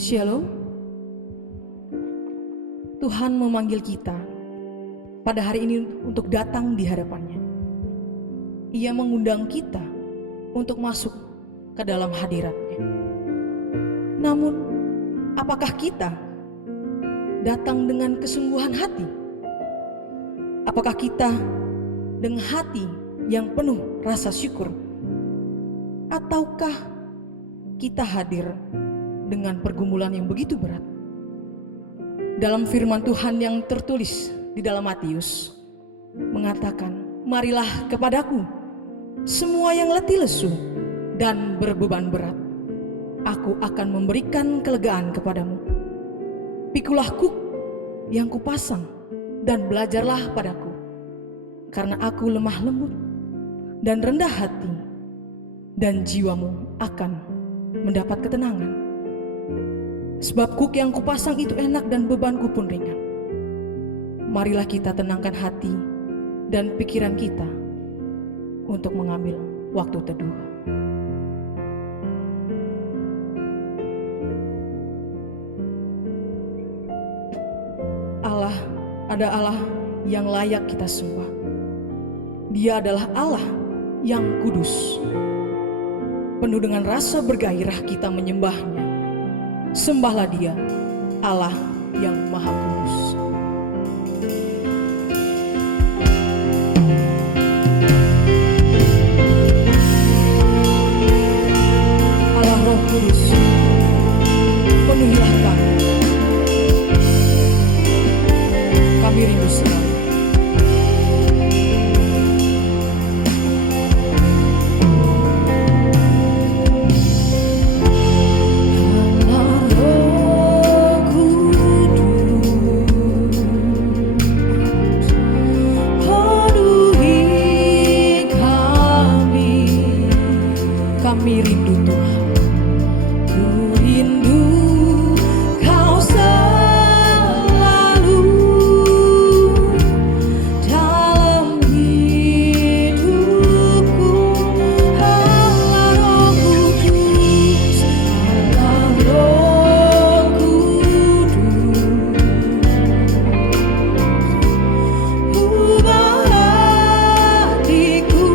Shalom, Tuhan memanggil kita pada hari ini untuk datang di hadapannya. Ia mengundang kita untuk masuk ke dalam hadiratnya. Namun, apakah kita datang dengan kesungguhan hati? Apakah kita dengan hati yang penuh rasa syukur? Ataukah kita hadir dengan pergumulan yang begitu berat? Dalam firman Tuhan yang tertulis di dalam Matius mengatakan, "Marilah kepadaku semua yang letih lesu dan berbeban berat, aku akan memberikan kelegaan kepadamu. Pikulah kuk yang kupasang dan belajarlah padaku, karena aku lemah lembut dan rendah hati, dan jiwamu akan mendapat ketenangan. Sebab kuk yang kupasang itu enak dan bebanku pun ringan." Marilah kita tenangkan hati dan pikiran kita untuk mengambil waktu teduh. Allah ada Allah yang layak kita sembah. Dia adalah Allah yang kudus. Penuh dengan rasa bergairah kita menyembahnya. Sembahlah Dia, Allah yang Maha Kudus. Allah Roh Kudus, penuhilah kami. Kami rindu sekali. Kami rindu Tuhan, ku rindu Kau selalu dalam hidupku. Allah Roh Kudus, Allah Roh Kudus, ubah hatiku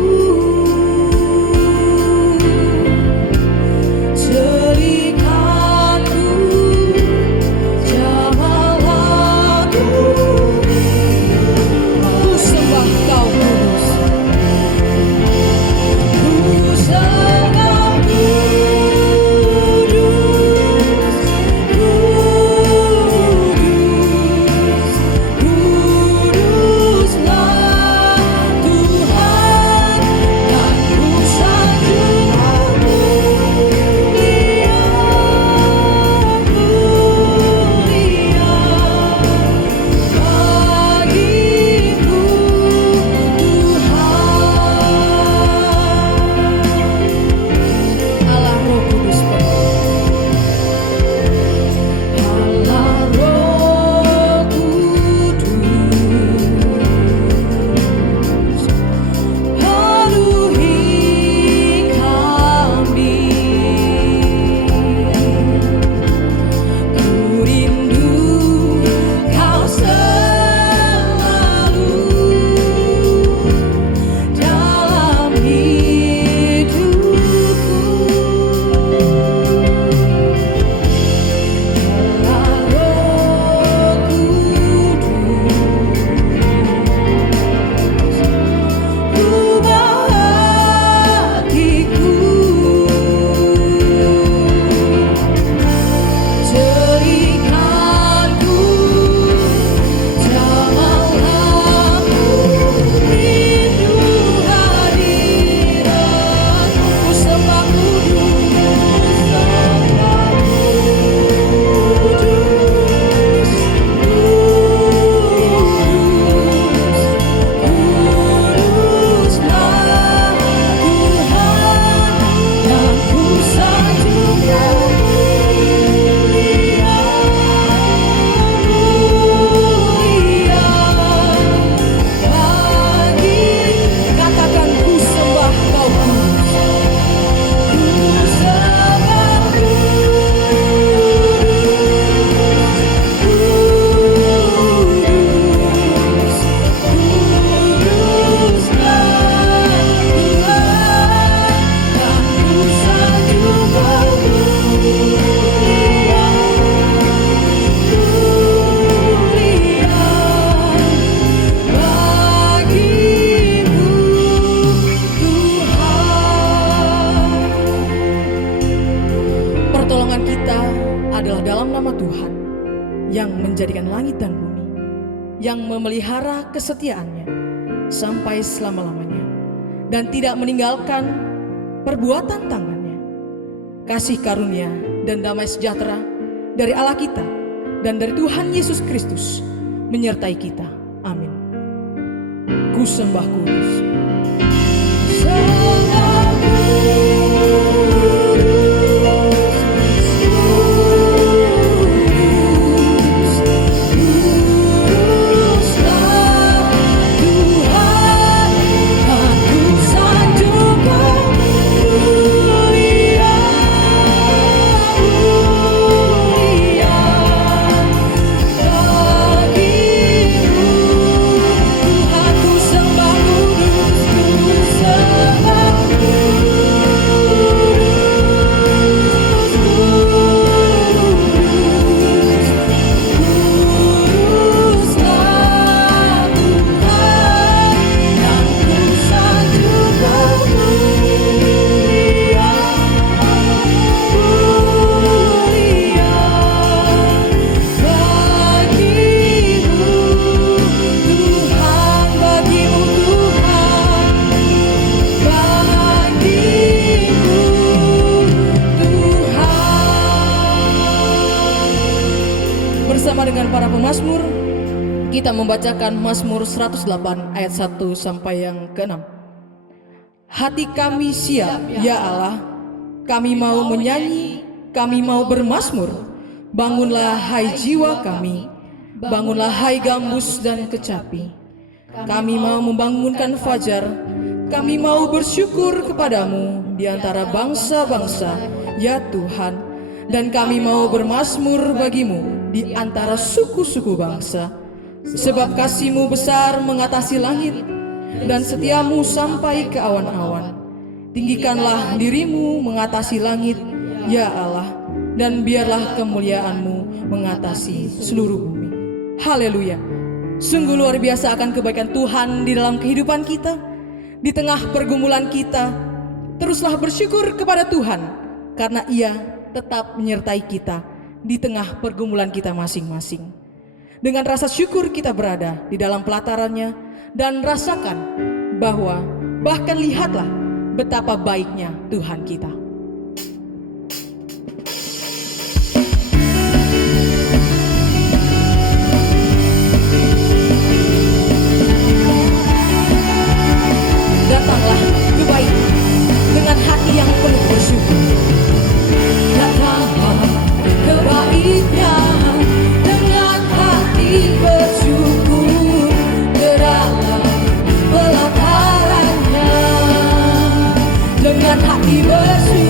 Tuhan yang menjadikan langit dan bumi, yang memelihara kesetiaannya sampai selama-lamanya dan tidak meninggalkan perbuatan tangannya. Kasih karunia dan damai sejahtera dari Allah kita dan dari Tuhan Yesus Kristus menyertai kita. Amin. Ku sembah kudus. Bersama dengan para pemazmur, kita membacakan Mazmur 108 ayat 1 sampai yang ke-6. Hati kami siap, ya Allah, kami mau menyanyi, kami mau bermazmur. Bangunlah hai jiwa kami, bangunlah hai gambus dan kecapi. Kami mau membangunkan fajar, kami mau bersyukur kepadamu di antara bangsa-bangsa, ya Tuhan. Dan kami mau bermazmur bagimu di antara suku-suku bangsa. Sebab kasih-Mu besar mengatasi langit, dan setiamu sampai ke awan-awan. Tinggikanlah dirimu mengatasi langit, ya Allah, dan biarlah kemuliaan-Mu mengatasi seluruh bumi. Haleluya. Sungguh luar biasa akan kebaikan Tuhan di dalam kehidupan kita. Di tengah pergumulan kita, teruslah bersyukur kepada Tuhan, karena Ia tetap menyertai kita di tengah pergumulan kita masing-masing. Dengan rasa syukur kita berada di dalam pelatarannya dan rasakan bahwa bahkan lihatlah betapa baiknya Tuhan kita. Datanglah ke baiknya dengan hati yang penuh bersyukur. Datanglah ke baiknya dengan hati bersyukur ke dalam pelatarannya. Dengan hati bersyukur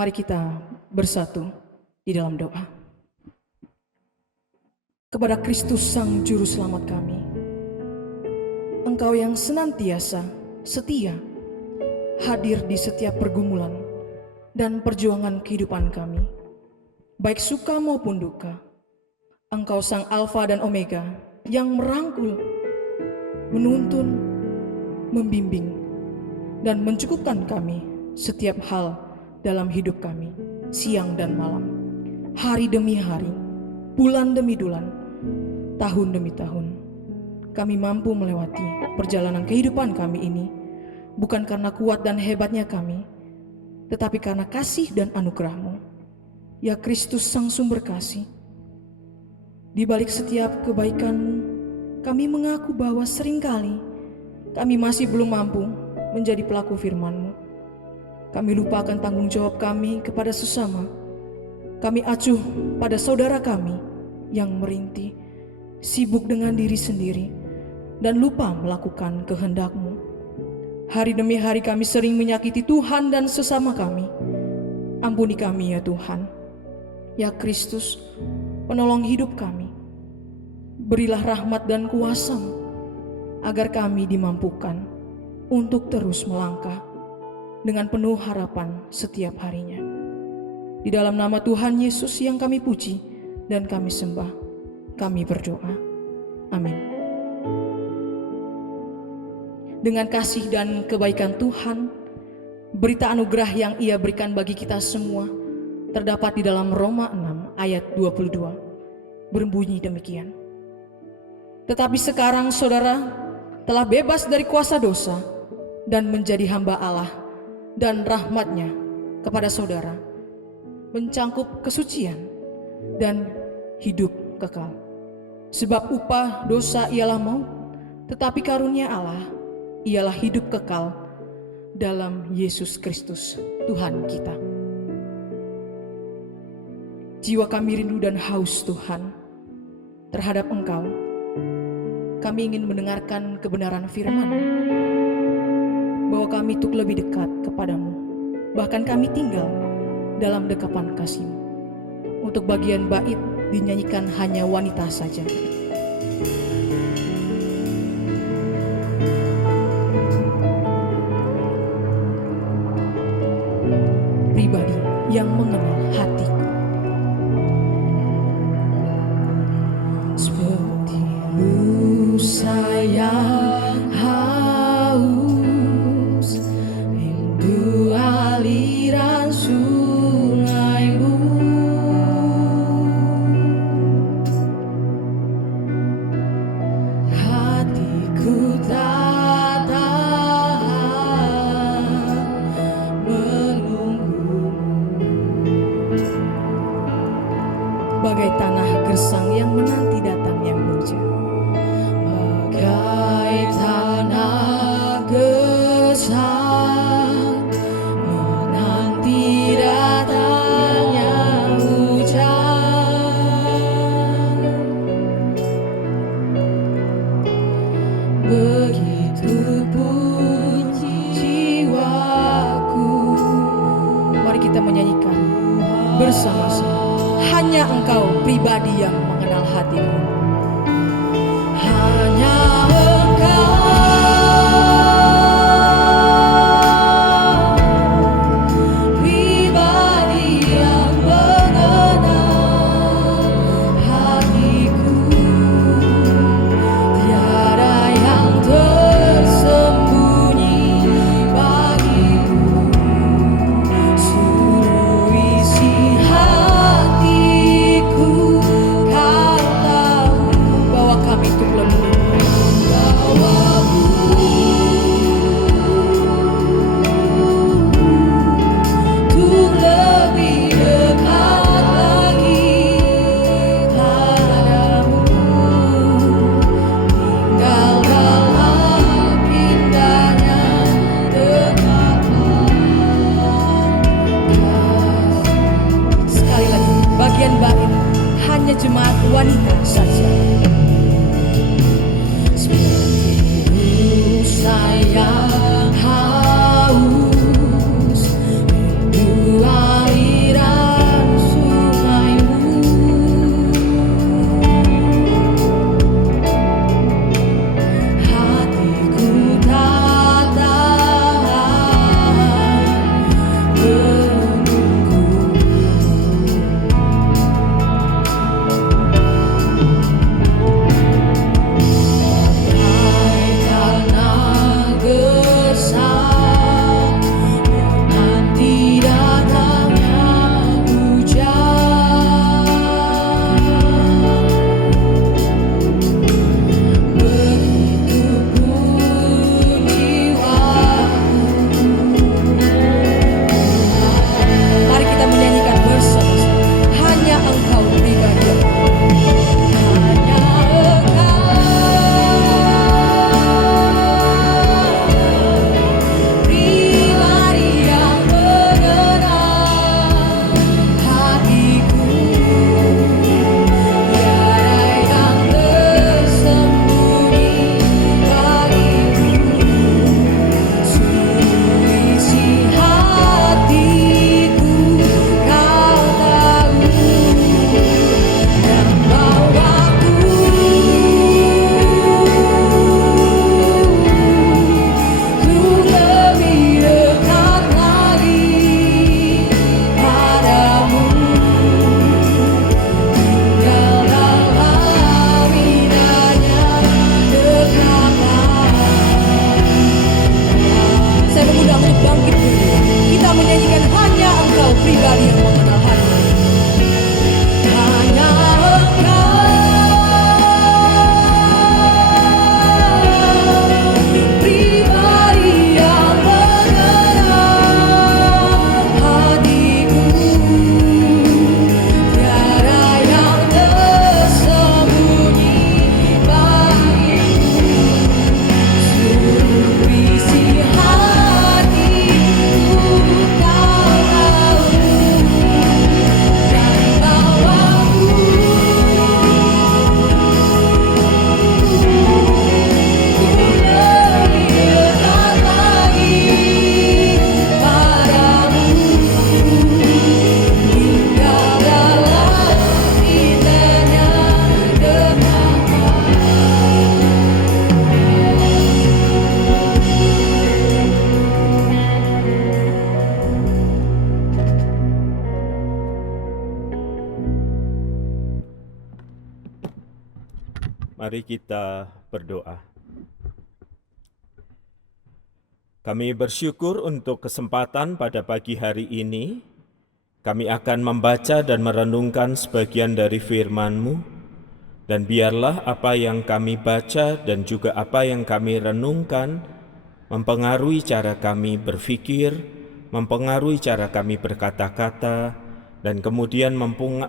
Mari kita bersatu di dalam doa. Kepada Kristus Sang Juru Selamat kami, Engkau yang senantiasa setia hadir di setiap pergumulan dan perjuangan kehidupan kami, baik suka maupun duka. Engkau Sang Alfa dan Omega yang merangkul, menuntun, membimbing, dan mencukupkan kami setiap hal dalam hidup kami, siang dan malam, hari demi hari, bulan demi bulan, tahun demi tahun. Kami mampu melewati perjalanan kehidupan kami ini bukan karena kuat dan hebatnya kami, tetapi karena kasih dan anugerah-Mu, ya Kristus Sang Sumber Kasih. Di balik setiap kebaikan-Mu, kami mengaku bahwa seringkali kami masih belum mampu menjadi pelaku firman-Mu. Kami lupakan tanggung jawab kami kepada sesama. Kami acuh pada saudara kami yang merintih, sibuk dengan diri sendiri, dan lupa melakukan kehendak-Mu. Hari demi hari kami sering menyakiti Tuhan dan sesama kami. Ampuni kami ya Tuhan. Ya Kristus, penolong hidup kami. Berilah rahmat dan kuasa-Mu agar kami dimampukan untuk terus melangkah dengan penuh harapan setiap harinya. Di dalam nama Tuhan Yesus yang kami puji dan kami sembah, kami berdoa. Amin. Dengan kasih dan kebaikan Tuhan, berita anugerah yang Ia berikan bagi kita semua terdapat di dalam Roma 6 ayat 22. Berbunyi demikian. Tetapi sekarang saudara telah bebas dari kuasa dosa dan menjadi hamba Allah, dan rahmat-Nya kepada saudara mencangkup kesucian dan hidup kekal. Sebab upah dosa ialah maut, tetapi karunia Allah ialah hidup kekal dalam Yesus Kristus Tuhan kita. Jiwa kami rindu dan haus Tuhan terhadap Engkau. Kami ingin mendengarkan kebenaran firman, bahwa kami untuk lebih dekat kepadamu. Bahkan kami tinggal dalam dekapan kasih-Mu. Untuk bagian bait dinyanyikan hanya wanita saja. Pribadi yang mengenal hatiku. Seperti sayang haus, rindu aliran sungai-Mu. Hatiku tak tahan menunggu-Mu, bagai tanah gersang yang menanti datangnya hujan. Bagai tanah gersang menanti datangnya hujan. Begitu pun jiwaku. Mari kita menyanyikan bersama-sama. Hanya Engkau pribadi yang mengenal hatiku. Hanya Engkau pribadi yang mengenal hatiku. Tiada yang tersembunyi bagimu. Seluruh isi hatiku Kau tahu, bahwa kami untuk lebih dekat lagi padamu. Tinggal dalam indahnya dekatan. Sekali lagi, bagian bait hanya jemaat wanita saja. Seperti sayang haus, rindu bangkit berdua. Kita menyanyikan hanya Engkau pribadi yang mengenal hati. Hanya Engkau pribadi yang mengenal hatiku. Tiada yang tersembunyi bagiku. Seluruh isi hatiku Kau tahu, dan tahu aku. Ku lebih dekat lagi padamu, hingga dalam indahnya dekatmu. Mari kita berdoa. Kami bersyukur untuk kesempatan pada pagi hari ini. Kami akan membaca dan merenungkan sebagian dari firman-Mu, dan biarlah apa yang kami baca dan juga apa yang kami renungkan mempengaruhi cara kami berpikir, mempengaruhi cara kami berkata-kata, dan kemudian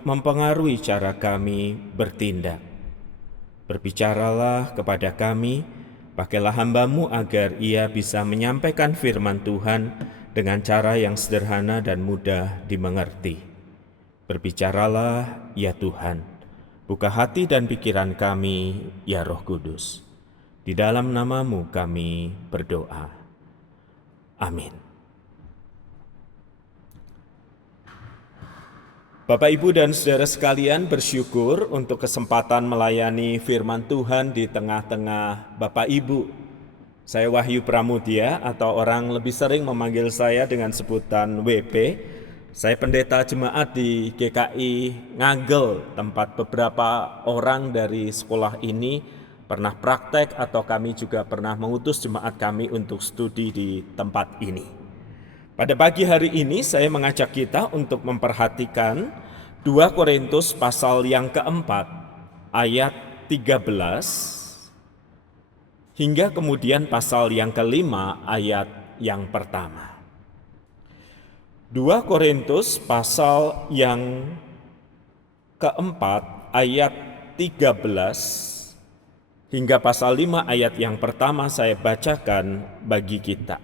mempengaruhi cara kami bertindak. Berbicaralah kepada kami, pakailah hamba-Mu agar ia bisa menyampaikan firman Tuhan dengan cara yang sederhana dan mudah dimengerti. Berbicaralah, ya Tuhan, buka hati dan pikiran kami, ya Roh Kudus. Di dalam nama-Mu kami berdoa. Amin. Bapak, Ibu, dan saudara sekalian, bersyukur untuk kesempatan melayani firman Tuhan di tengah-tengah Bapak Ibu. Saya Wahyu Pramudia, atau orang lebih sering memanggil saya dengan sebutan WP. Saya pendeta jemaat di GKI Ngagel, tempat beberapa orang dari sekolah ini pernah praktek atau kami juga pernah mengutus jemaat kami untuk studi di tempat ini. Pada pagi hari ini saya mengajak kita untuk memperhatikan 2 Korintus pasal yang keempat ayat 13 hingga kemudian pasal yang kelima ayat yang pertama. 2 Korintus pasal yang keempat ayat 13 hingga pasal 5 ayat yang pertama saya bacakan bagi kita.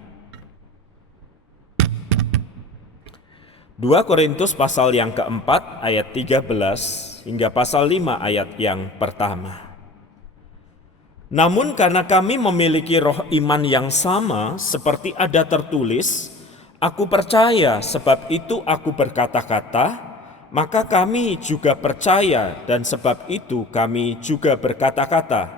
2 Korintus pasal yang keempat ayat 13 hingga pasal 5 ayat yang pertama. Namun karena kami memiliki roh iman yang sama, seperti ada tertulis, aku percaya sebab itu aku berkata-kata, maka kami juga percaya dan sebab itu kami juga berkata-kata.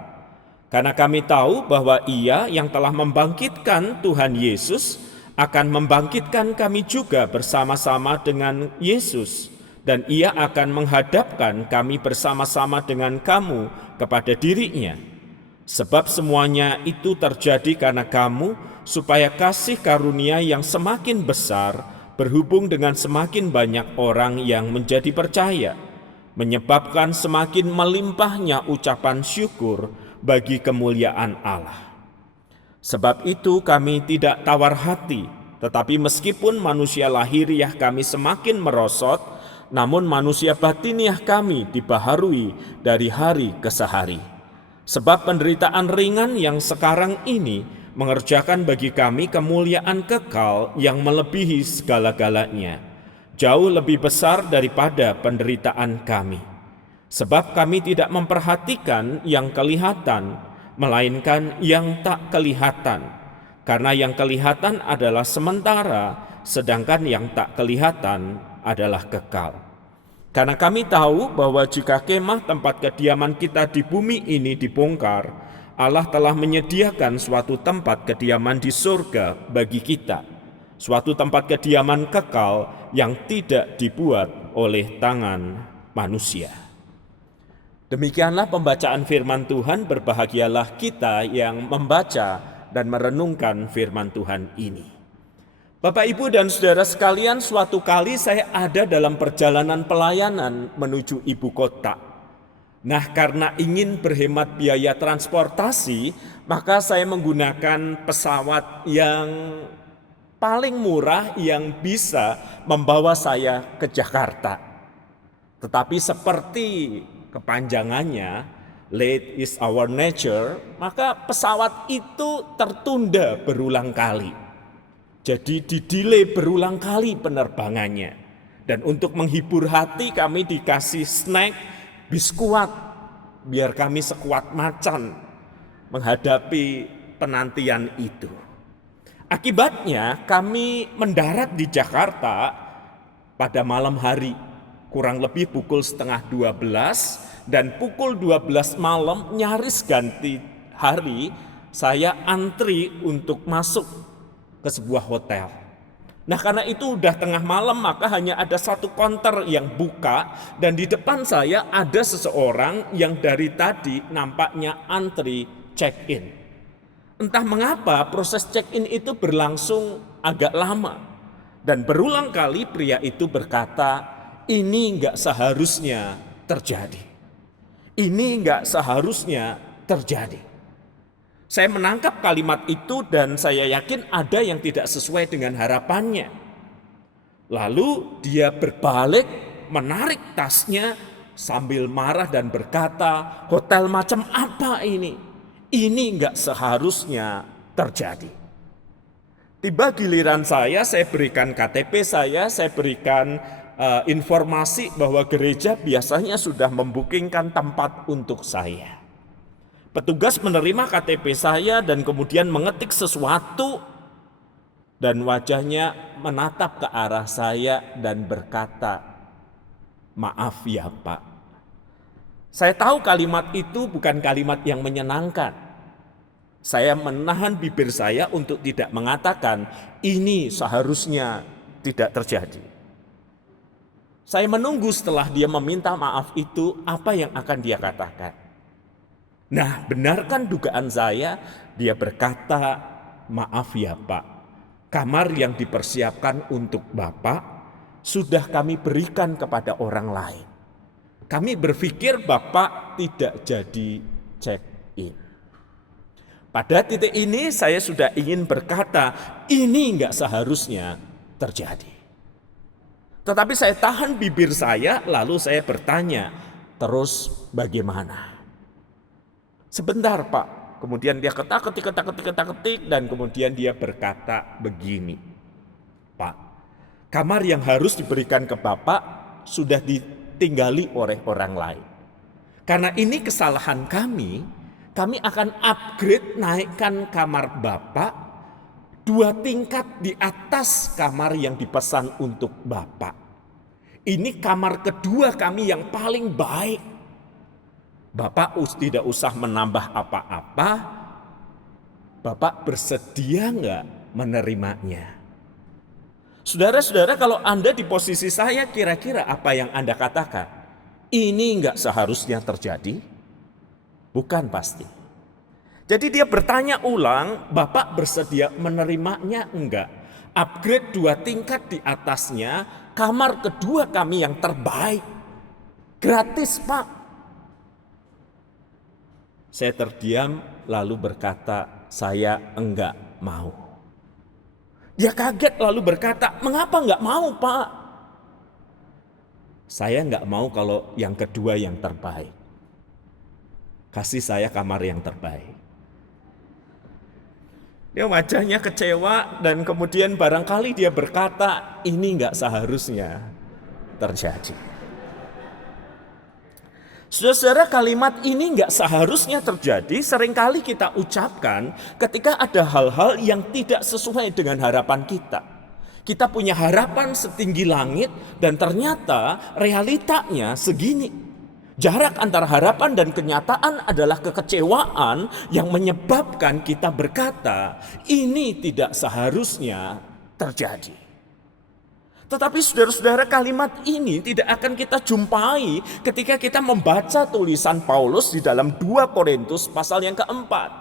Karena kami tahu bahwa Ia yang telah membangkitkan Tuhan Yesus akan membangkitkan kami juga bersama-sama dengan Yesus, dan Ia akan menghadapkan kami bersama-sama dengan kamu kepada diri-Nya. Sebab semuanya itu terjadi karena kamu, supaya kasih karunia yang semakin besar berhubung dengan semakin banyak orang yang menjadi percaya, menyebabkan semakin melimpahnya ucapan syukur bagi kemuliaan Allah. Sebab itu kami tidak tawar hati, tetapi meskipun manusia lahiriah kami semakin merosot, namun manusia batiniah kami dibaharui dari hari ke hari. Sebab penderitaan ringan yang sekarang ini mengerjakan bagi kami kemuliaan kekal yang melebihi segala-galanya, jauh lebih besar daripada penderitaan kami. Sebab kami tidak memperhatikan yang kelihatan, melainkan yang tak kelihatan, karena yang kelihatan adalah sementara, sedangkan yang tak kelihatan adalah kekal. Karena kami tahu bahwa jika kemah tempat kediaman kita di bumi ini dibongkar, Allah telah menyediakan suatu tempat kediaman di surga bagi kita, suatu tempat kediaman kekal yang tidak dibuat oleh tangan manusia. Demikianlah pembacaan firman Tuhan. Berbahagialah kita yang membaca dan merenungkan firman Tuhan ini. Bapak, Ibu, dan saudara sekalian, suatu kali saya ada dalam perjalanan pelayanan menuju ibu kota. Nah, karena ingin berhemat biaya transportasi, maka saya menggunakan pesawat yang paling murah yang bisa membawa saya ke Jakarta. Tetapi seperti kepanjangannya, late is our nature, maka pesawat itu tertunda berulang kali. Jadi didelay berulang kali penerbangannya. Dan untuk menghibur hati kami dikasih snack, biskuat, biar kami sekuat macan menghadapi penantian itu. Akibatnya kami mendarat di Jakarta pada malam hari, kurang lebih pukul 11:30, dan pukul 12 malam nyaris ganti hari saya antri untuk masuk ke sebuah hotel. Nah, karena itu udah tengah malam, maka hanya ada satu counter yang buka, dan di depan saya ada seseorang yang dari tadi nampaknya antri check-in. Entah mengapa proses check-in itu berlangsung agak lama, dan berulang kali pria itu berkata, ini nggak seharusnya terjadi. Ini nggak seharusnya terjadi. Saya menangkap kalimat itu dan saya yakin ada yang tidak sesuai dengan harapannya. Lalu dia berbalik, menarik tasnya sambil marah dan berkata, hotel macam apa ini? Ini nggak seharusnya terjadi. Tiba giliran saya berikan KTP saya berikan informasi bahwa gereja biasanya sudah membukingkan tempat untuk saya. Petugas menerima KTP saya dan kemudian mengetik sesuatu, dan wajahnya menatap ke arah saya dan berkata, maaf ya Pak. Saya tahu kalimat itu bukan kalimat yang menyenangkan. Saya menahan bibir saya untuk tidak mengatakan ini seharusnya tidak terjadi. Saya menunggu setelah dia meminta maaf itu apa yang akan dia katakan. Nah, benarkan dugaan saya? Dia berkata, maaf ya Pak, kamar yang dipersiapkan untuk Bapak sudah kami berikan kepada orang lain. Kami berpikir Bapak tidak jadi check-in. Pada titik ini saya sudah ingin berkata, ini enggak seharusnya terjadi. Tetapi saya tahan bibir saya, lalu saya bertanya, terus bagaimana? Sebentar Pak, kemudian dia ketak-ketik, dan kemudian dia berkata begini, Pak, kamar yang harus diberikan ke Bapak sudah ditinggali oleh orang lain. Karena ini kesalahan kami akan upgrade, naikkan kamar Bapak 2 tingkat di atas kamar yang dipesan untuk Bapak. Ini kamar kedua kami yang paling baik. Bapak tidak usah menambah apa-apa. Bapak bersedia nggak menerimanya? Saudara-saudara, kalau Anda di posisi saya, kira-kira apa yang Anda katakan? Ini nggak seharusnya terjadi? Bukan pasti. Jadi dia bertanya ulang, Bapak bersedia menerimanya enggak? Upgrade 2 tingkat di atasnya, kamar kedua kami yang terbaik. Gratis Pak. Saya terdiam lalu berkata, saya enggak mau. Dia kaget lalu berkata, mengapa enggak mau Pak? Saya enggak mau kalau yang kedua yang terbaik. Kasih saya kamar yang terbaik. Dia wajahnya kecewa dan kemudian barangkali dia berkata, ini enggak seharusnya terjadi. Saudara-saudara, kalimat ini enggak seharusnya terjadi seringkali kita ucapkan ketika ada hal-hal yang tidak sesuai dengan harapan kita. Kita punya harapan setinggi langit dan ternyata realitanya segini. Jarak antara harapan dan kenyataan adalah kekecewaan yang menyebabkan kita berkata, ini tidak seharusnya terjadi. Tetapi saudara-saudara, kalimat ini tidak akan kita jumpai ketika kita membaca tulisan Paulus di dalam 2 Korintus pasal yang keempat.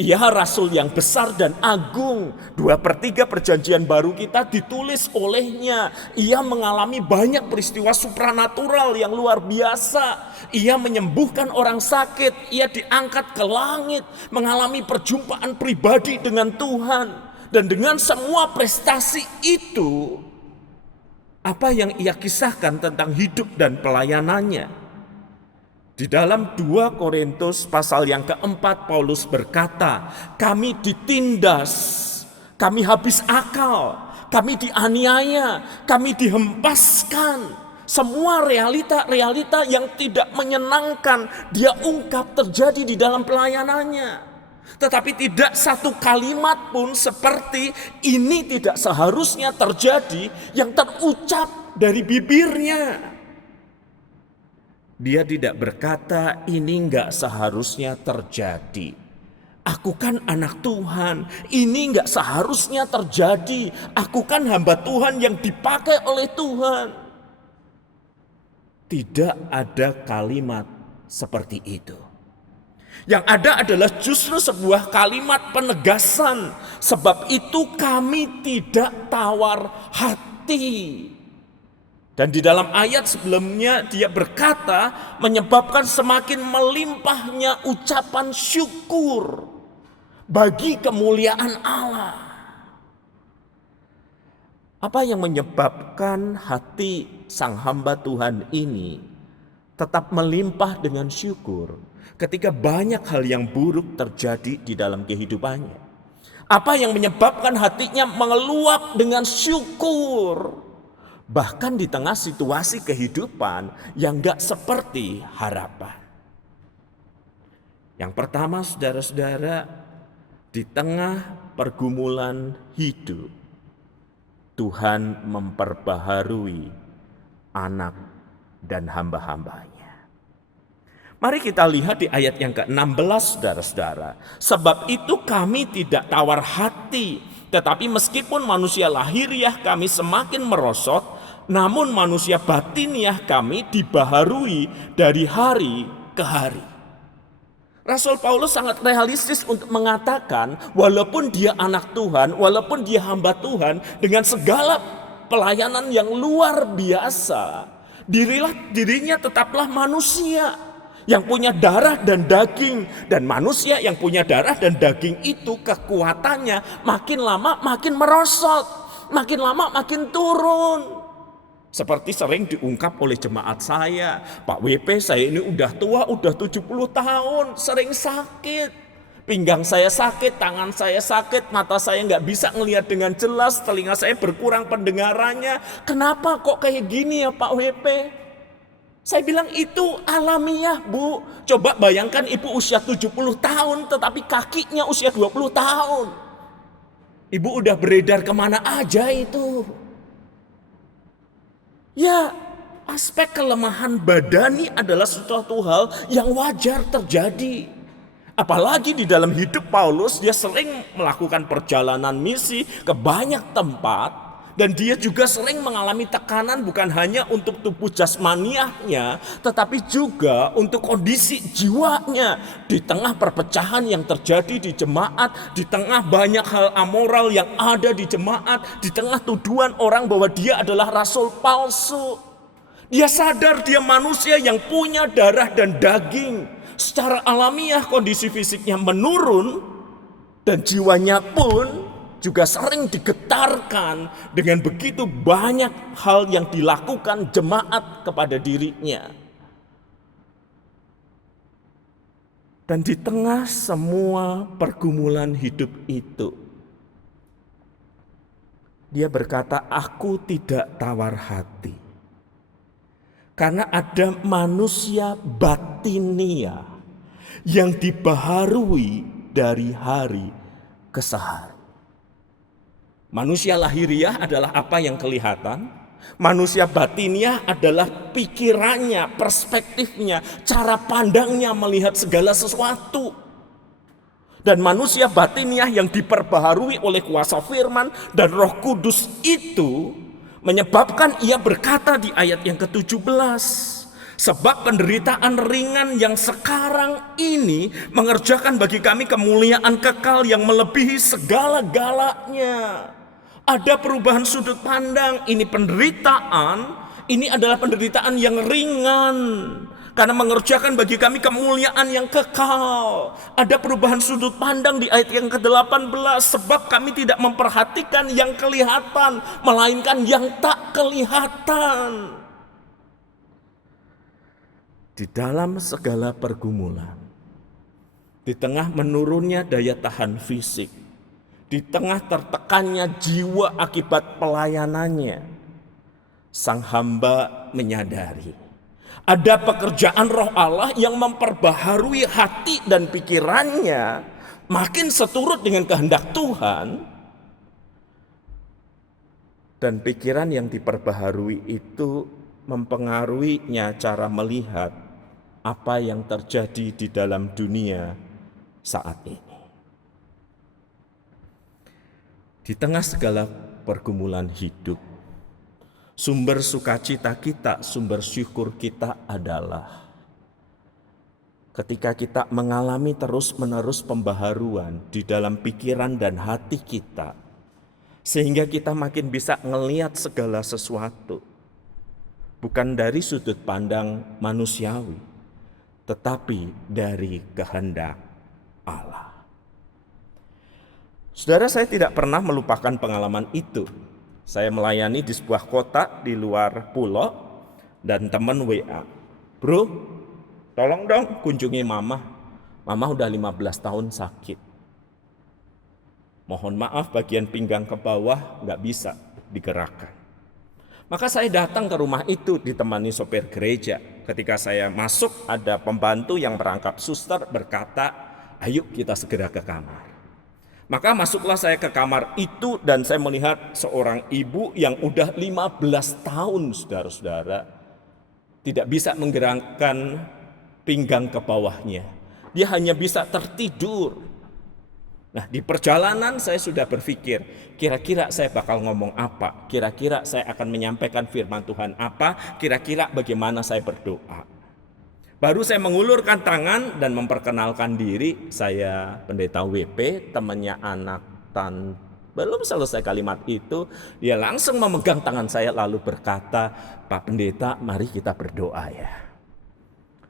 Ia rasul yang besar dan agung. 2/3 perjanjian baru kita ditulis olehnya. Ia mengalami banyak peristiwa supranatural yang luar biasa. Ia menyembuhkan orang sakit. Ia diangkat ke langit. Mengalami perjumpaan pribadi dengan Tuhan. Dan dengan semua prestasi itu, apa yang ia kisahkan tentang hidup dan pelayanannya? Di dalam 2 Korintus pasal yang keempat, Paulus berkata, kami ditindas, kami habis akal, kami dianiaya, kami dihempaskan. Semua realita-realita yang tidak menyenangkan dia ungkap terjadi di dalam pelayanannya. Tetapi tidak satu kalimat pun seperti ini tidak seharusnya terjadi yang terucap dari bibirnya. Dia tidak berkata ini enggak seharusnya terjadi. Aku kan anak Tuhan, ini enggak seharusnya terjadi. Aku kan hamba Tuhan yang dipakai oleh Tuhan. Tidak ada kalimat seperti itu. Yang ada adalah justru sebuah kalimat penegasan. Sebab itu kami tidak tawar hati. Dan di dalam ayat sebelumnya dia berkata menyebabkan semakin melimpahnya ucapan syukur bagi kemuliaan Allah. Apa yang menyebabkan hati sang hamba Tuhan ini tetap melimpah dengan syukur ketika banyak hal yang buruk terjadi di dalam kehidupannya? Apa yang menyebabkan hatinya mengeluap dengan syukur bahkan di tengah situasi kehidupan yang gak seperti harapan? Yang pertama, saudara-saudara, di tengah pergumulan hidup, Tuhan memperbaharui anak dan hamba-hambanya. Mari kita lihat di ayat yang ke-16, saudara-saudara. Sebab itu kami tidak tawar hati, tetapi meskipun manusia lahiriah kami semakin merosot, namun manusia batiniah kami dibaharui dari hari ke hari. Rasul Paulus sangat realistis untuk mengatakan walaupun dia anak Tuhan, walaupun dia hamba Tuhan dengan segala pelayanan yang luar biasa, dirinya tetaplah manusia yang punya darah dan daging. Dan manusia yang punya darah dan daging itu kekuatannya makin lama makin merosot, makin lama makin turun. Seperti sering diungkap oleh jemaat saya, Pak WP saya ini udah tua, udah 70 tahun, sering sakit. Pinggang saya sakit, tangan saya sakit, mata saya nggak bisa ngelihat dengan jelas, telinga saya berkurang pendengarannya. Kenapa kok kayak gini ya Pak WP? Saya bilang itu alamiah, Bu. Coba bayangkan ibu usia 70 tahun tetapi kakinya usia 20 tahun. Ibu udah beredar kemana aja itu. Ya, aspek kelemahan badani adalah suatu hal yang wajar terjadi. Apalagi di dalam hidup Paulus, dia sering melakukan perjalanan misi ke banyak tempat. Dan dia juga sering mengalami tekanan bukan hanya untuk tubuh jasmaniahnya, tetapi juga untuk kondisi jiwanya. Di tengah perpecahan yang terjadi di jemaat, di tengah banyak hal amoral yang ada di jemaat, di tengah tuduhan orang bahwa dia adalah rasul palsu. Dia sadar dia manusia yang punya darah dan daging. Secara alamiah kondisi fisiknya menurun dan jiwanya pun juga sering digetarkan dengan begitu banyak hal yang dilakukan jemaat kepada dirinya. Dan di tengah semua pergumulan hidup itu, dia berkata, aku tidak tawar hati. Karena ada manusia batinia yang dibaharui dari hari ke hari. Manusia lahiriah adalah apa yang kelihatan. Manusia batiniah adalah pikirannya, perspektifnya, cara pandangnya melihat segala sesuatu. Dan manusia batiniah yang diperbaharui oleh kuasa firman dan Roh Kudus itu menyebabkan ia berkata di ayat yang ke-17, Sebab penderitaan ringan yang sekarang ini mengerjakan bagi kami kemuliaan kekal yang melebihi segala-galanya. Ada perubahan sudut pandang. Ini penderitaan, ini adalah penderitaan yang ringan. Karena mengerjakan bagi kami kemuliaan yang kekal. Ada perubahan sudut pandang di ayat yang ke-18. Sebab kami tidak memperhatikan yang kelihatan, melainkan yang tak kelihatan. Di dalam segala pergumulan, di tengah menurunnya daya tahan fisik, di tengah tertekannya jiwa akibat pelayanannya, sang hamba menyadari ada pekerjaan Roh Allah yang memperbaharui hati dan pikirannya makin seturut dengan kehendak Tuhan. Dan pikiran yang diperbaharui itu mempengaruhinya cara melihat apa yang terjadi di dalam dunia saat ini. Di tengah segala pergumulan hidup, sumber sukacita kita, sumber syukur kita adalah ketika kita mengalami terus-menerus pembaharuan di dalam pikiran dan hati kita, sehingga kita makin bisa ngelihat segala sesuatu bukan dari sudut pandang manusiawi, tetapi dari kehendak Allah. Saudara, saya tidak pernah melupakan pengalaman itu. Saya melayani di sebuah kota di luar pulau dan teman WA. Bro, tolong dong kunjungi mama. Mama udah 15 tahun sakit. Mohon maaf bagian pinggang ke bawah gak bisa digerakkan. Maka saya datang ke rumah itu ditemani sopir gereja. Ketika saya masuk ada pembantu yang merangkap suster berkata, ayo kita segera ke kamar. Maka masuklah saya ke kamar itu dan saya melihat seorang ibu yang udah 15 tahun saudara-saudara tidak bisa menggerakkan pinggang ke bawahnya. Dia hanya bisa tertidur. Nah, di perjalanan saya sudah berpikir, kira-kira saya bakal ngomong apa? Kira-kira saya akan menyampaikan firman Tuhan apa? Kira-kira bagaimana saya berdoa? Baru saya mengulurkan tangan dan memperkenalkan diri, saya pendeta WP, temannya anak tan. Belum selesai kalimat itu, dia langsung memegang tangan saya lalu berkata, Pak Pendeta, mari kita berdoa ya.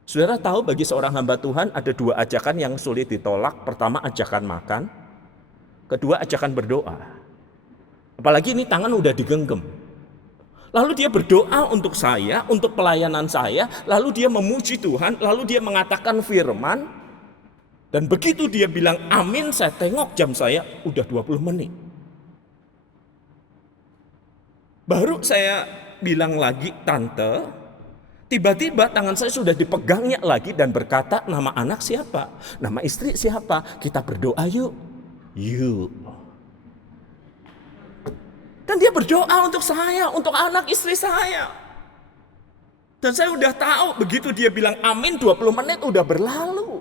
Saudara tahu bagi seorang hamba Tuhan ada dua ajakan yang sulit ditolak. Pertama ajakan makan, kedua ajakan berdoa. Apalagi ini tangan udah digenggam. Lalu dia berdoa untuk saya, untuk pelayanan saya, lalu dia memuji Tuhan, lalu dia mengatakan firman. Dan begitu dia bilang amin, saya tengok jam saya udah 20 menit. Baru saya bilang lagi, tante, tiba-tiba tangan saya sudah dipegangnya lagi dan berkata, nama anak siapa? Nama istri siapa? Kita berdoa yuk. Yuk. Dan dia berdoa untuk saya, untuk anak istri saya. Dan saya udah tahu, begitu dia bilang amin 20 menit udah berlalu.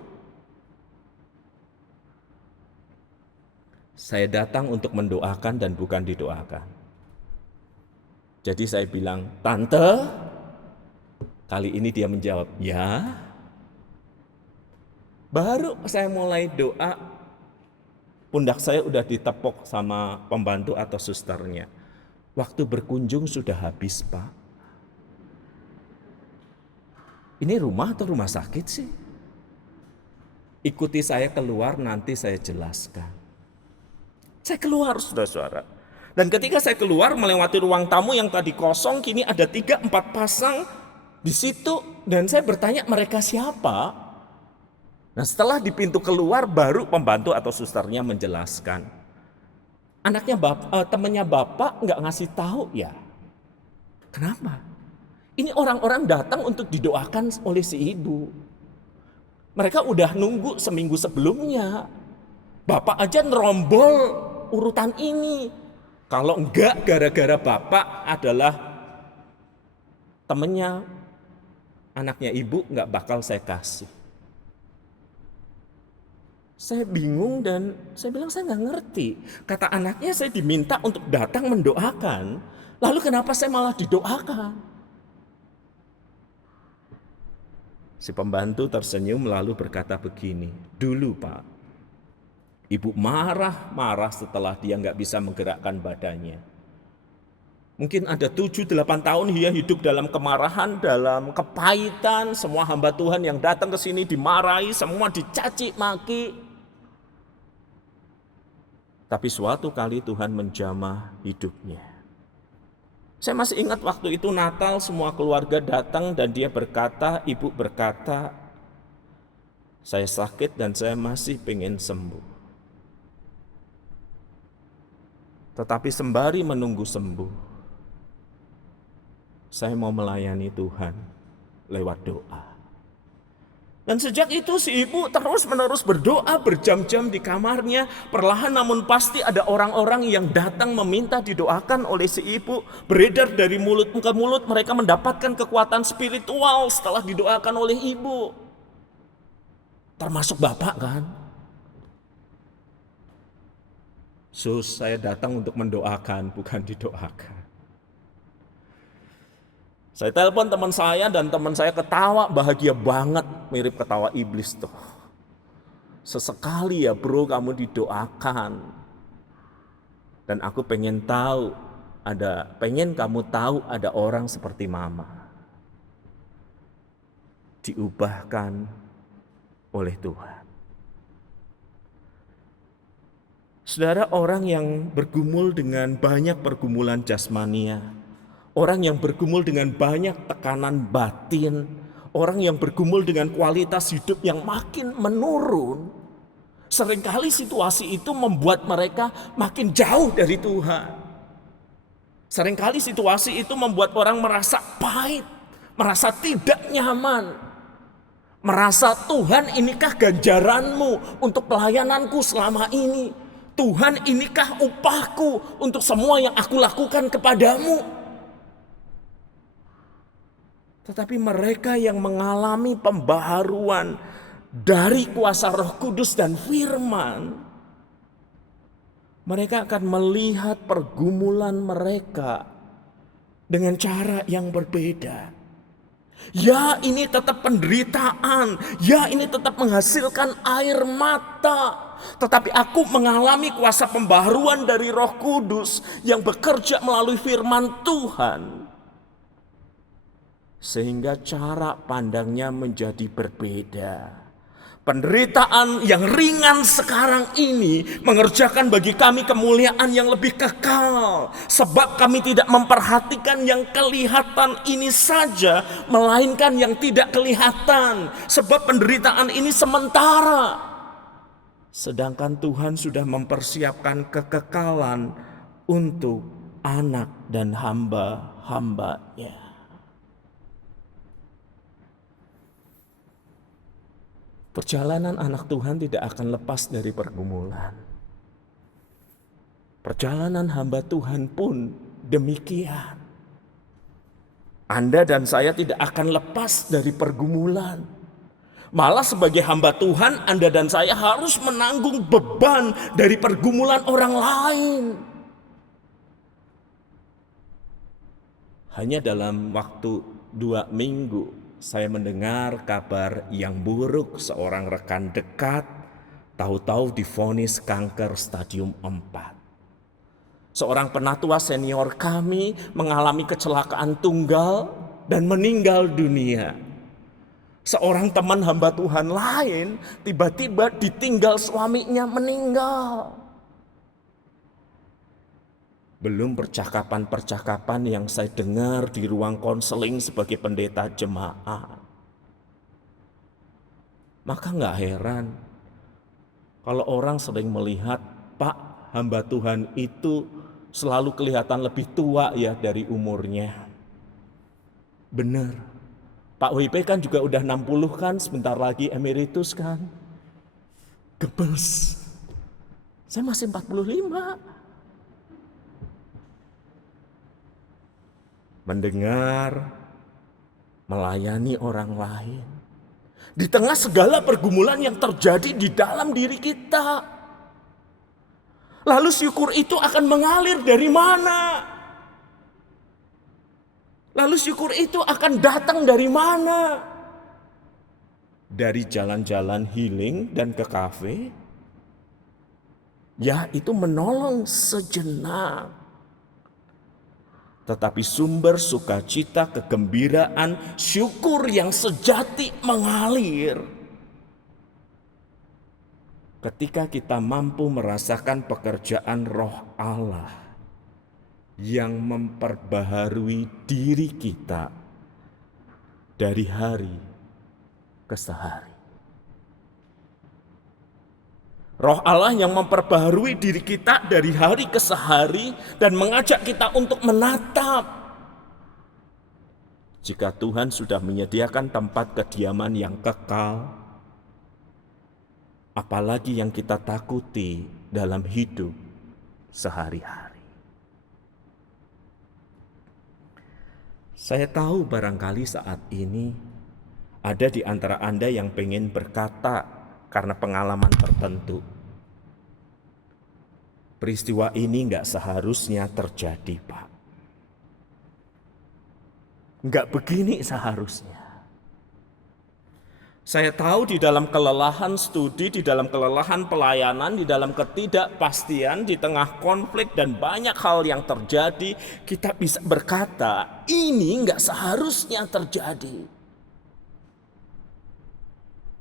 Saya datang untuk mendoakan dan bukan didoakan. Jadi saya bilang, tante, kali ini dia menjawab, ya. Baru saya mulai doa, pundak saya udah ditepuk sama pembantu atau susternya. Waktu berkunjung sudah habis, Pak. Ini rumah atau rumah sakit sih? Ikuti saya keluar, nanti saya jelaskan. Saya keluar, saudara-saudara. Dan ketika saya keluar melewati ruang tamu yang tadi kosong, kini ada 3-4 pasang di situ, dan saya bertanya mereka siapa? Nah, setelah di pintu keluar baru pembantu atau susternya menjelaskan. Anaknya temannya bapak nggak ngasih tahu ya. Kenapa? Ini orang-orang datang untuk didoakan oleh si ibu. Mereka udah nunggu seminggu sebelumnya. Bapak aja nerombol urutan ini. Kalau enggak gara-gara bapak adalah temannya anaknya ibu, nggak bakal saya kasih. Saya bingung dan saya bilang saya nggak ngerti. Kata anaknya saya diminta untuk datang mendoakan. Lalu kenapa saya malah didoakan? Si pembantu tersenyum lalu berkata begini, "Dulu Pak, Ibu marah-marah setelah dia nggak bisa menggerakkan badannya. Mungkin ada 7-8 tahun dia hidup dalam kemarahan, dalam kepahitan. Semua hamba Tuhan yang datang ke sini dimarahi, semua dicaci maki. Tapi suatu kali Tuhan menjamah hidupnya. Saya masih ingat waktu itu Natal, semua keluarga datang dan dia berkata, ibu berkata, saya sakit dan saya masih pengen sembuh. Tetapi sembari menunggu sembuh, saya mau melayani Tuhan lewat doa. Dan sejak itu si ibu terus-menerus berdoa berjam-jam di kamarnya. Perlahan namun pasti ada orang-orang yang datang meminta didoakan oleh si ibu. Beredar dari mulut ke mulut, mereka mendapatkan kekuatan spiritual setelah didoakan oleh ibu. Termasuk bapak kan? Sus, saya datang untuk mendoakan, bukan didoakan. Saya telepon teman saya dan teman saya ketawa bahagia banget, mirip ketawa iblis tuh. Sesekali ya bro kamu didoakan. Dan aku pengen kamu tahu ada orang seperti mama. Diubahkan oleh Tuhan. Saudara, orang yang bergumul dengan banyak pergumulan jasmania, orang yang bergumul dengan banyak tekanan batin, orang yang bergumul dengan kualitas hidup yang makin menurun, seringkali situasi itu membuat mereka makin jauh dari Tuhan. Seringkali situasi itu membuat orang merasa pahit, merasa tidak nyaman, merasa Tuhan inikah ganjaranmu untuk pelayananku selama ini? Tuhan inikah upahku untuk semua yang aku lakukan kepadamu? Tetapi mereka yang mengalami pembaharuan dari kuasa Roh Kudus dan firman, mereka akan melihat pergumulan mereka dengan cara yang berbeda. Ya, ini tetap penderitaan. Ya, ini tetap menghasilkan air mata. Tetapi aku mengalami kuasa pembaharuan dari Roh Kudus yang bekerja melalui firman Tuhan. Sehingga cara pandangnya menjadi berbeda. Penderitaan yang ringan sekarang ini mengerjakan bagi kami kemuliaan yang lebih kekal. Sebab kami tidak memperhatikan yang kelihatan ini saja, melainkan yang tidak kelihatan. Sebab penderitaan ini sementara. Sedangkan Tuhan sudah mempersiapkan kekekalan untuk anak dan hamba-hambanya. Perjalanan anak Tuhan tidak akan lepas dari pergumulan. Perjalanan hamba Tuhan pun demikian. Anda dan saya tidak akan lepas dari pergumulan. Malah sebagai hamba Tuhan, Anda dan saya harus menanggung beban dari pergumulan orang lain. Hanya dalam waktu 2 minggu, saya mendengar kabar yang buruk. Seorang rekan dekat tahu-tahu divonis kanker stadium 4. Seorang penatua senior kami mengalami kecelakaan tunggal dan meninggal dunia. Seorang teman hamba Tuhan lain tiba-tiba ditinggal suaminya meninggal. Belum percakapan-percakapan yang saya dengar di ruang konseling sebagai pendeta jemaat. Maka gak heran kalau orang sering melihat, Pak, hamba Tuhan itu selalu kelihatan lebih tua ya dari umurnya. Benar, Pak WP kan juga udah 60 kan, sebentar lagi emeritus kan. Gebes, saya masih 45. Mendengar, melayani orang lain di tengah segala pergumulan yang terjadi di dalam diri kita. Lalu syukur itu akan mengalir dari mana? Lalu syukur itu akan datang dari mana? dari jalan-jalan healing dan ke kafe, ya itu menolong sejenak. Tetapi sumber sukacita, kegembiraan, syukur yang sejati mengalir ketika kita mampu merasakan pekerjaan Roh Allah yang memperbaharui diri kita dari hari ke hari. Roh Allah yang memperbaharui diri kita dari hari ke hari dan mengajak kita untuk menatap. Jika Tuhan sudah menyediakan tempat kediaman yang kekal, apalagi yang kita takuti dalam hidup sehari-hari. Saya tahu barangkali saat ini ada di antara Anda yang pengen berkata karena pengalaman tertentu, peristiwa ini nggak seharusnya terjadi, Pak. Nggak begini seharusnya. Saya tahu di dalam kelelahan studi, di dalam kelelahan pelayanan, di dalam ketidakpastian, di tengah konflik dan banyak hal yang terjadi, kita bisa berkata, ini nggak seharusnya terjadi.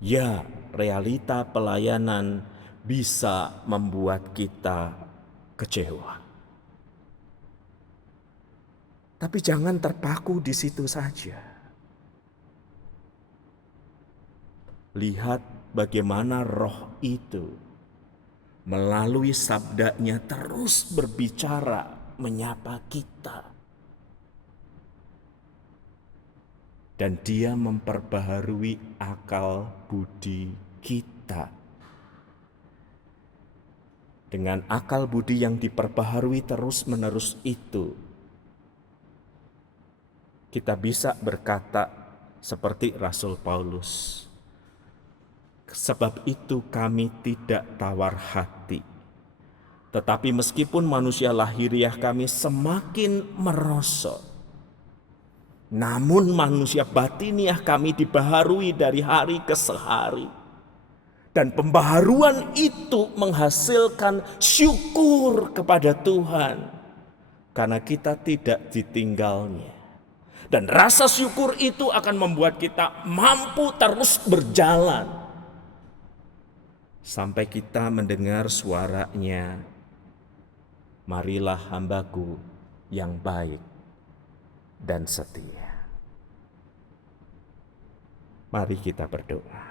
Ya, realita pelayanan bisa membuat kita kecewa. Tapi jangan terpaku di situ saja. Lihat bagaimana Roh itu melalui sabdanya terus berbicara menyapa kita. Dan dia memperbaharui akal budi kita. Dengan akal budi yang diperbaharui terus-menerus itu, kita bisa berkata seperti Rasul Paulus, sebab itu kami tidak tawar hati. Tetapi meskipun manusia lahiriah kami semakin merosot, namun manusia batiniah kami dibaharui dari hari ke hari. Dan pembaharuan itu menghasilkan syukur kepada Tuhan, karena kita tidak ditinggalnya. Dan rasa syukur itu akan membuat kita mampu terus berjalan sampai kita mendengar suaranya, marilah hambaku yang baik dan setia. Mari kita berdoa.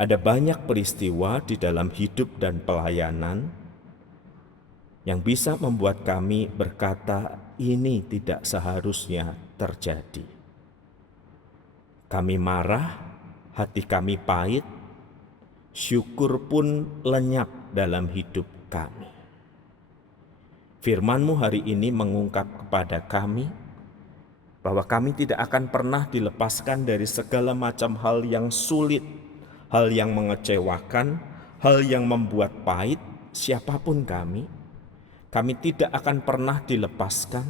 Ada banyak peristiwa di dalam hidup dan pelayanan yang bisa membuat kami berkata, ini tidak seharusnya terjadi. Kami marah, hati kami pahit, syukur pun lenyap dalam hidup kami. Firman-Mu hari ini mengungkap kepada kami bahwa kami tidak akan pernah dilepaskan dari segala macam hal yang sulit, hal yang mengecewakan, hal yang membuat pahit, siapapun kami tidak akan pernah dilepaskan.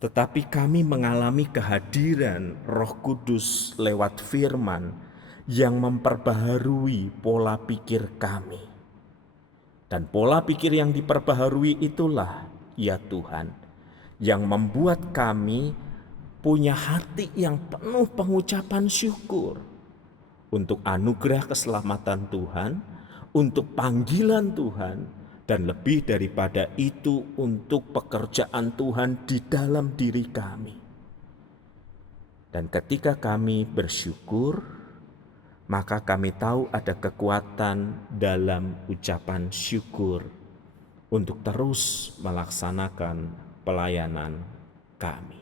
Tetapi kami mengalami kehadiran Roh Kudus lewat firman yang memperbaharui pola pikir kami. Dan pola pikir yang diperbaharui itulah, ya Tuhan, yang membuat kami punya hati yang penuh pengucapan syukur untuk anugerah keselamatan Tuhan, untuk panggilan Tuhan, dan lebih daripada itu untuk pekerjaan Tuhan di dalam diri kami. Dan ketika kami bersyukur, maka kami tahu ada kekuatan dalam ucapan syukur untuk terus melaksanakan pelayanan kami.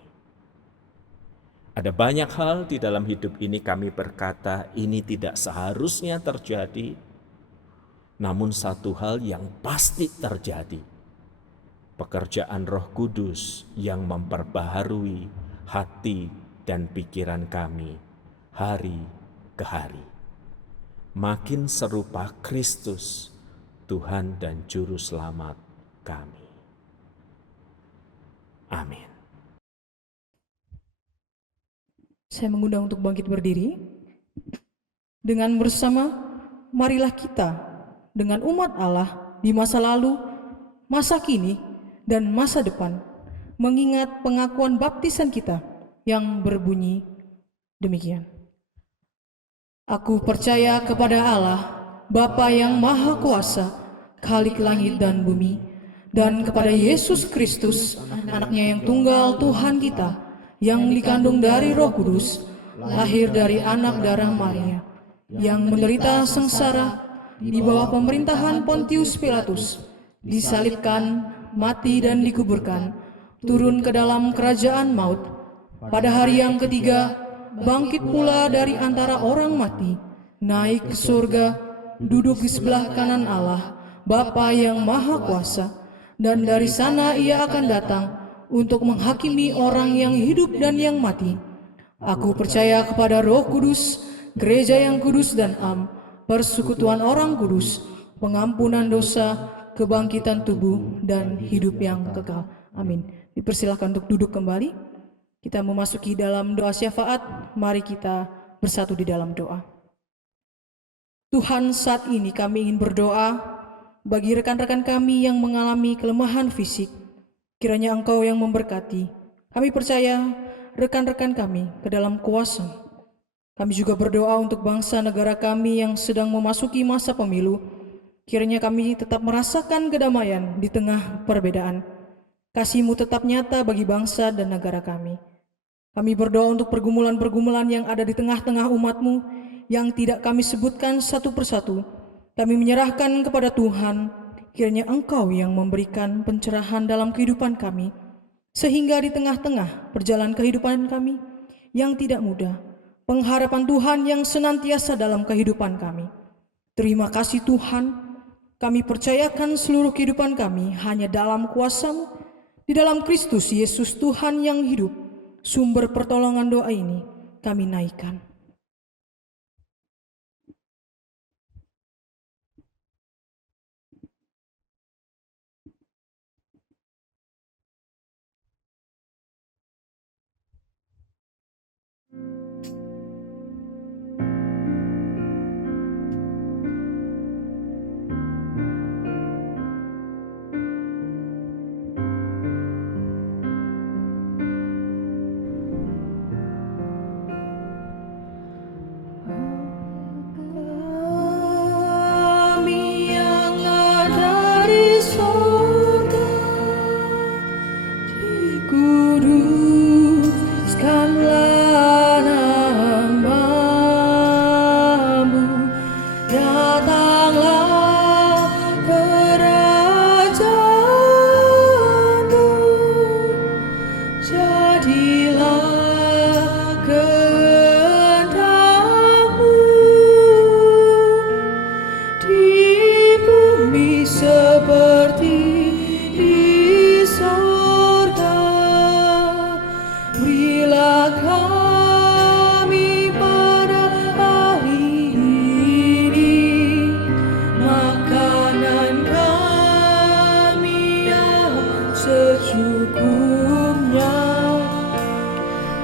Ada banyak hal di dalam hidup ini kami berkata ini tidak seharusnya terjadi, namun satu hal yang pasti terjadi, pekerjaan Roh Kudus yang memperbaharui hati dan pikiran kami hari ke hari. Makin serupa Kristus, Tuhan dan Juru Selamat kami. Amin. Saya mengundang untuk bangkit berdiri. Dengan bersama, marilah kita dengan umat Allah di masa lalu, masa kini, dan masa depan, mengingat pengakuan baptisan kita yang berbunyi demikian. Aku percaya kepada Allah, Bapa yang Maha Kuasa, Khalik langit dan bumi, dan kepada Yesus Kristus, anaknya yang tunggal Tuhan kita, yang dikandung dari Roh Kudus, lahir dari anak darah Maria, yang menderita sengsara di bawah pemerintahan Pontius Pilatus, disalibkan, mati dan dikuburkan, turun ke dalam kerajaan maut, pada hari yang ketiga bangkit pula dari antara orang mati, naik ke surga, duduk di sebelah kanan Allah, Bapa yang Maha Kuasa, dan dari sana ia akan datang untuk menghakimi orang yang hidup dan yang mati. Aku percaya kepada Roh Kudus, gereja yang kudus dan am, persekutuan orang kudus, pengampunan dosa, kebangkitan tubuh, dan hidup yang kekal. Amin. Dipersilakan untuk duduk kembali. Kita memasuki dalam doa syafaat, mari kita bersatu di dalam doa. Tuhan, saat ini kami ingin berdoa bagi rekan-rekan kami yang mengalami kelemahan fisik. Kiranya Engkau yang memberkati. Kami percaya rekan-rekan kami ke dalam kuasa. Kami juga berdoa untuk bangsa negara kami yang sedang memasuki masa pemilu. Kiranya kami tetap merasakan kedamaian di tengah perbedaan. Kasih-Mu tetap nyata bagi bangsa dan negara kami. Kami berdoa untuk pergumulan-pergumulan yang ada di tengah-tengah umat-Mu yang tidak kami sebutkan satu persatu. Kami menyerahkan kepada Tuhan, kiranya Engkau yang memberikan pencerahan dalam kehidupan kami, sehingga di tengah-tengah perjalanan kehidupan kami yang tidak mudah, pengharapan Tuhan yang senantiasa dalam kehidupan kami. Terima kasih Tuhan, kami percayakan seluruh kehidupan kami hanya dalam kuasa-Mu, di dalam Kristus Yesus Tuhan yang hidup. Sumber pertolongan doa ini kami naikkan.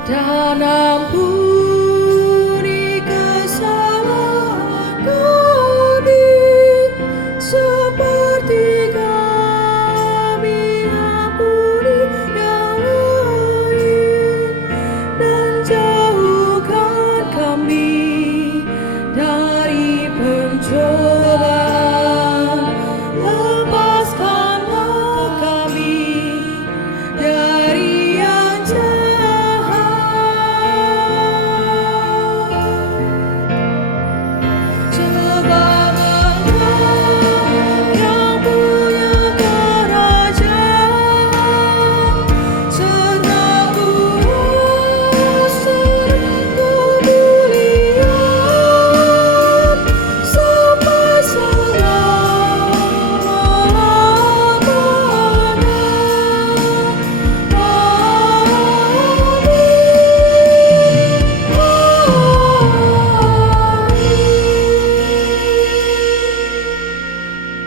Dan ampuni kesalahan kami seperti kami ampuni yang lain, dan jauhkan kami dari pencobaan, lepaskanlah kami dari yang jahat.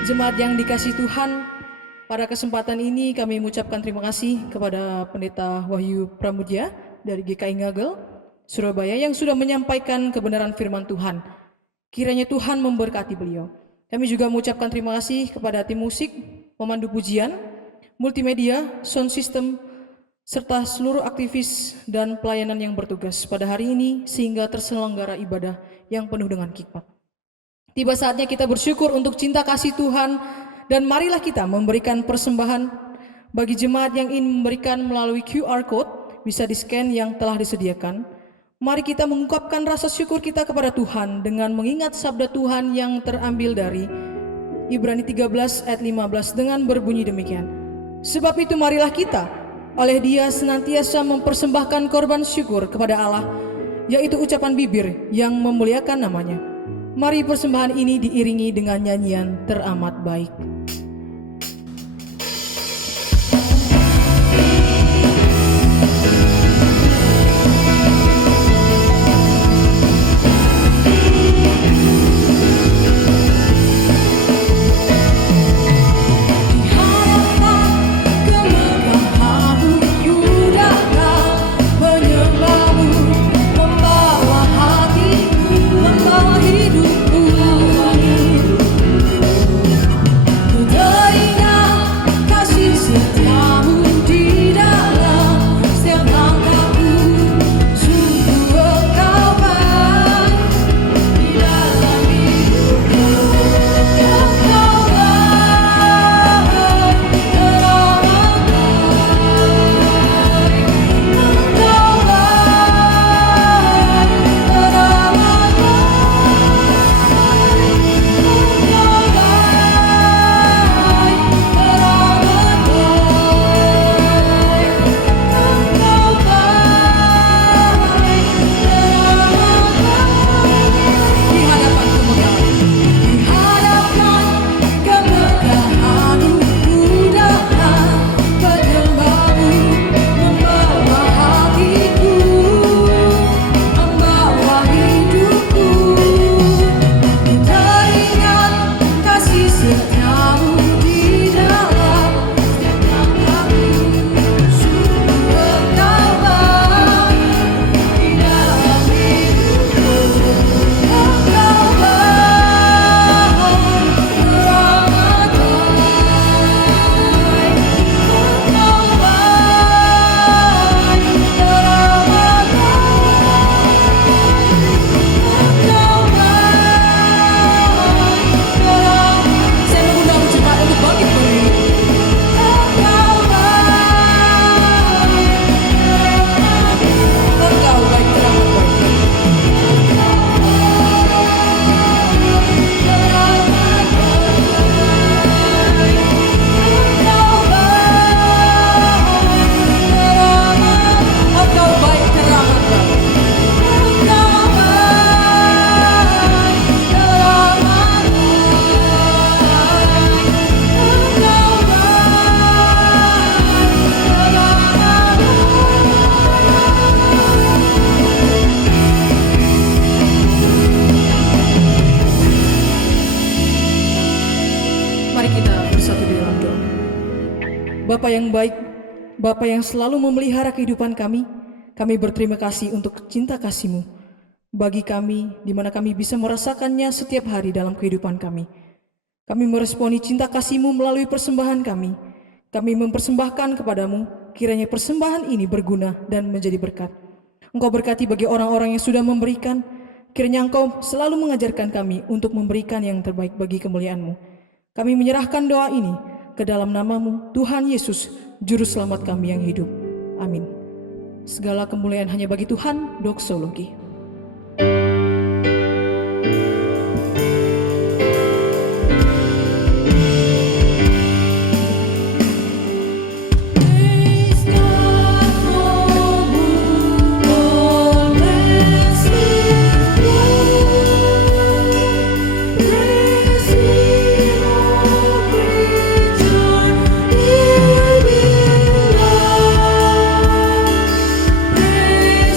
Jemaat yang dikasihi Tuhan, pada kesempatan ini kami mengucapkan terima kasih kepada Pendeta Wahyu Pramudya dari GKI Ngagel Surabaya yang sudah menyampaikan kebenaran firman Tuhan. Kiranya Tuhan memberkati beliau. Kami juga mengucapkan terima kasih kepada tim musik, pemandu pujian, multimedia, sound system, serta seluruh aktivis dan pelayanan yang bertugas pada hari ini sehingga terselenggara ibadah yang penuh dengan hikmat. Tiba saatnya kita bersyukur untuk cinta kasih Tuhan dan marilah kita memberikan persembahan bagi jemaat yang ingin memberikan melalui QR Code bisa di-scan yang telah disediakan. Mari kita mengungkapkan rasa syukur kita kepada Tuhan dengan mengingat sabda Tuhan yang terambil dari Ibrani 13 ayat 15 dengan berbunyi demikian. Sebab itu marilah kita oleh Dia senantiasa mempersembahkan korban syukur kepada Allah, yaitu ucapan bibir yang memuliakan namanya. Mari persembahan ini diiringi dengan nyanyian teramat baik. Bapa yang baik, Bapa yang selalu memelihara kehidupan kami berterima kasih untuk cinta kasih-Mu bagi kami, di mana kami bisa merasakannya setiap hari dalam kehidupan kami. Kami meresponi cinta kasih-Mu melalui persembahan kami. Kami mempersembahkan kepadamu, kiranya persembahan ini berguna dan menjadi berkat. Engkau berkati bagi orang-orang yang sudah memberikan, kiranya Engkau selalu mengajarkan kami untuk memberikan yang terbaik bagi kemuliaan-Mu. Kami menyerahkan doa ini ke dalam nama-Mu, Tuhan Yesus, Juru Selamat kami yang hidup. Amin. Segala kemuliaan hanya bagi Tuhan, doksologi. Praise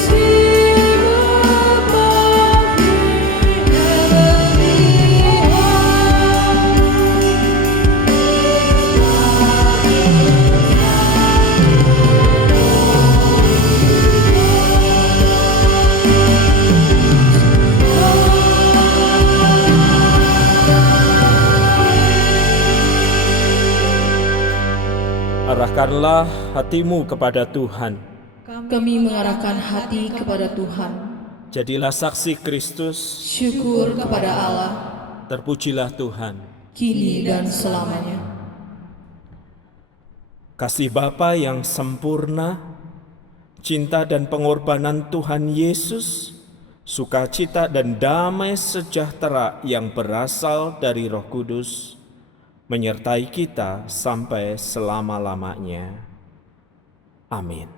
Him. Arahkanlah hatimu kepada Tuhan. Kami mengarahkan hati kepada Tuhan. Jadilah saksi Kristus. Syukur kepada Allah, Terpujilah Tuhan. kini dan selamanya. Kasih Bapa yang sempurna, cinta dan pengorbanan Tuhan Yesus, sukacita dan damai sejahtera yang berasal dari Roh Kudus, menyertai kita sampai selama-lamanya. Amin.